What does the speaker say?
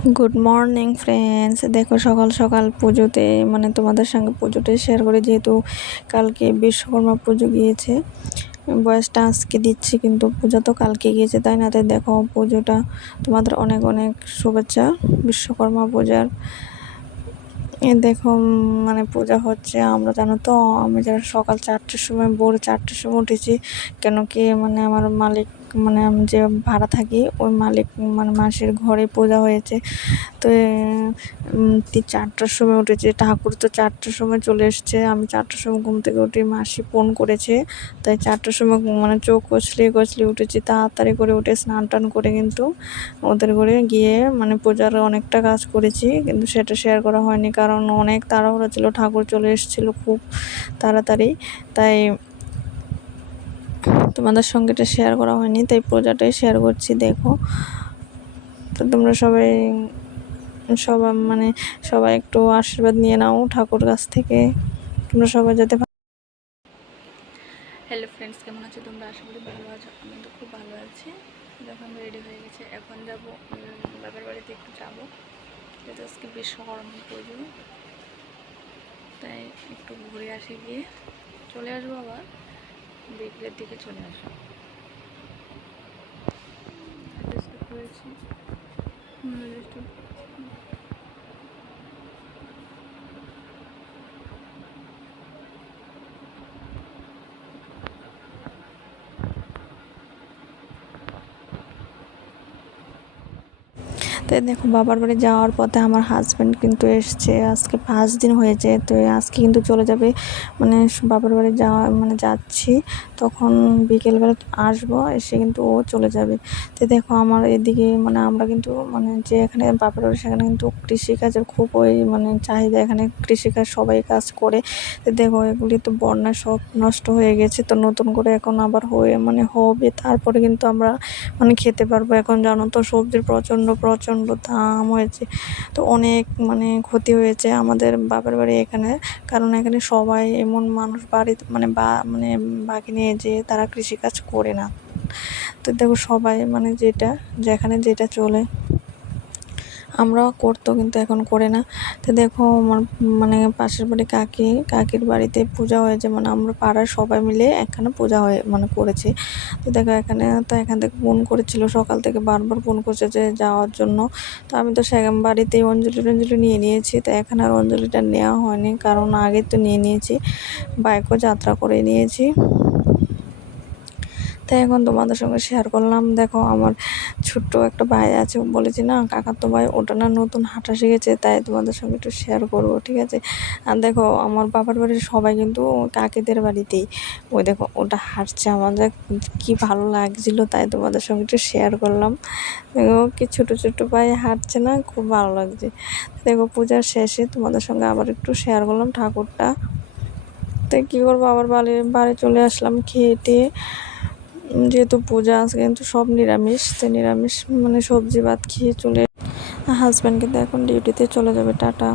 Good morning friends. দেখো সকাল সকাল পুজোতে তোমাদের সঙ্গে পুজোটা শেয়ার করে, যেহেতু কালকে বিশ্বকর্মা পুজো গিয়েছে, বয়সটা আজকে দিচ্ছি কিন্তু পূজা তো কালকে গিয়েছে, তাই না? তাই দেখো পুজোটা তোমাদের অনেক অনেক শুভেচ্ছা বিশ্বকর্মা পূজার। দেখো পূজা হচ্ছে, আমরা জানো তো, আমি যারা সকাল 4টের সময়, ভোর 4টের সময় উঠেছি। কেন কি আমার মালিক, আমি যে ভাড়া থাকি ওই মালিক মাসির ঘরে পূজা হয়েছে। তো 4টার সময় উঠেছে, ঠাকুর তো 4টার সময় চলে এসছে। আমি 4টার সময় ঘুম থেকে উঠে মাসি ফোন করেছে, তাই 4টার সময় চোখ কচলিয়ে উঠেছি। তাড়াতাড়ি করে উঠে স্নান টান করে কিন্তু ওদের ঘরে গিয়ে পূজার অনেকটা কাজ করেছি, কিন্তু সেটা শেয়ার করা হয়নি, কারণ অনেক তাড়াহুড়ো ছিল, ঠাকুর চলে এসেছিল খুব তাড়াতাড়ি, তাই তোমাদের সঙ্গে এটা শেয়ার করা হয়নি। তাই পূজাটাই শেয়ার করছি। দেখো তো তোমরা সবাই একটু আশীর্বাদ নিয়ে নাও ঠাকুর কাছ থেকে, তোমরা সবাই যাতে। হ্যালো ফ্রেন্ডস, কেমন আছো তোমরা? আশা করি ভালো আছো। আমি তো খুব ভালো আছি। যখন রেডি হয়ে গেছে, এখন যাব বাবার বাড়িতে, একটু যাবো, যেহেতু আজকে বিশ্বকর্মা পুজো, তাই একটু ঘুরে আসি, গিয়ে চলে আসবো, আবার বিকেলের দিকে চলে আসবো। করেছি তো দেখো বাবার বাড়ি যাওয়ার পথে আমার হাজব্যান্ড কিন্তু এসছে, আজকে 5 দিন হয়েছে। তো আজকে কিন্তু চলে যাবে, বাবার বাড়ি যাওয়া যাচ্ছি, তখন বিকেলবেলা আসবো, এসে কিন্তু ও চলে যাবে। তো দেখো আমার এদিকে আমরা কিন্তু যে এখানে বাবার বাড়ি, সেখানে কিন্তু কৃষিকাজের খুব চাহিদা, এখানে কৃষিকাজ সবাই কাজ করে। তো দেখো এগুলি তো বন্যায় সব নষ্ট হয়ে গেছে, তো নতুন করে এখন আবার হবে, তারপরে কিন্তু আমরা খেতে পারবো। এখন জানো তো সবজির প্রচণ্ড দাম হয়েছে, তো অনেক ক্ষতি হয়েছে আমাদের বাবার বাড়ি এখানে, কারণ এখানে সবাই এমন মানুষ বাড়ি বাকি নিয়ে যে তারা কৃষিকাজ করে না। তো দেখো সবাই যেখানে যেটা চলে, আমরাও করতো কিন্তু এখন করে না। তো দেখো আমার পাশের বাড়ি কাকির বাড়িতে পূজা হয়েছে, আমরা পাড়ার সবাই মিলে এখানে পূজা হয়ে করেছি। তো দেখো এখান থেকে ফোন করেছিল, সকাল থেকে বারবার ফোন করছে যে যাওয়ার জন্য। তো আমি তো সেখান বাড়িতেই অঞ্জলি নিয়ে নিয়েছি। তো এখানে আর অঞ্জলিটা নেওয়া হয়নি, কারণ আগে তো নিয়ে নিয়েছি, বাইকও যাত্রা করে নিয়েছি। তাই এখন তোমাদের সঙ্গে শেয়ার করলাম। দেখো আমার ছোট্ট একটা ভাই আছে, বলেছি না কাকাতো ভাই, ওটা না নতুন হাঁটা শিখেছে, তাই তোমাদের সঙ্গে একটু শেয়ার করবো, ঠিক আছে? আর দেখো আমার বাবার বাড়ির সবাই কিন্তু কাকিদের বাড়িতেই, ওই দেখো ওটা হাঁটছে, আমাদের কি ভালো লাগছিলো, তাই তোমাদের সঙ্গে একটু শেয়ার করলাম। দেখো কি ছোট ভাই হাঁটছে না, খুব ভালো লাগছে। দেখো পূজার শেষে তোমাদের সঙ্গে আবার একটু শেয়ার করলাম ঠাকুরটা। তাই কী করবো, আবার বাড়ি চলে আসলাম খেয়ে টেয়ে, যেহেতু পূজা আজকে কিন্তু সব নিরামিষ, তো নিরামিষ সবজি ভাত খেয়ে চলে। হাজব্যান্ড কিন্তু এখন ডিউটিতে চলে যাবে। টাটা।